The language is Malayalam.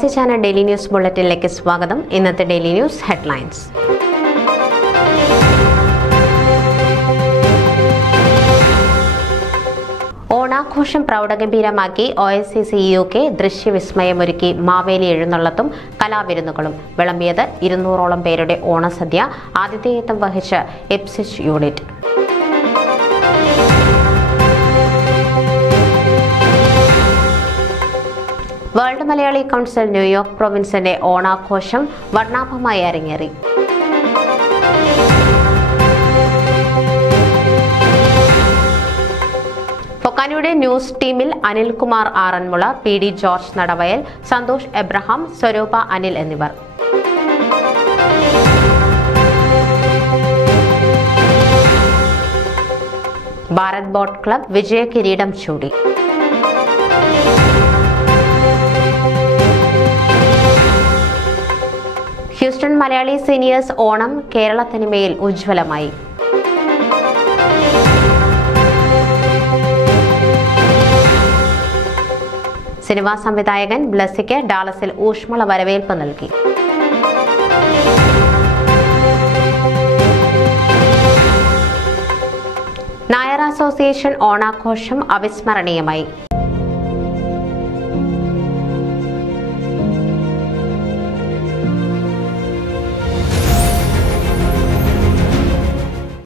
പ്രവാസി ചാനൽ ഡെയിലി ന്യൂസ് ബുള്ളറ്റിനിലേക്ക് സ്വാഗതം. ഇന്നത്തെ ഡെയിലി ന്യൂസ് ഹെഡ്ലൈൻസ്. ഓണാഘോഷം പ്രൗഢഗംഭീരമാക്കി OSCC UK ദൃശ്യവിസ്മയമൊരുക്കി മാവേലി എഴുന്നള്ളത്തും കലാവിരുന്നുകളും. വിളമ്പിയത് 200ഓളം പേരുടെ ഓണസദ്യ. ആതിഥേയത്വം വഹിച്ച EPSIS unit. World Malayali council New York പ്രൊവിൻസിന്റെ ഓണാഘോഷം വർണ്ണാഭമായി അരങ്ങേറി. പൊക്കാനിയുടെ ന്യൂസ് ടീമിൽ Anilkumar Aranmula, PD George Nadavayal, Santhosh Abraham, Swaroopa Anil എന്നിവർ. ഭാരത് ബോട്ട് ക്ലബ് വിജയ കിരീടം ചൂടി. ഹ്യൂസ്റ്റൺ മലയാളി സീനിയേഴ്സ് ഓണം കേരള തനിമയിൽ ഉജ്ജ്വലമായി. സിനിമാ സംവിധായകൻ ബ്ലസ്സിക്ക് ഡാലസിൽ ഊഷ്മള വരവേൽപ്പ് നൽകി. നായർ അസോസിയേഷൻ ഓണാഘോഷം അവിസ്മരണീയമായി.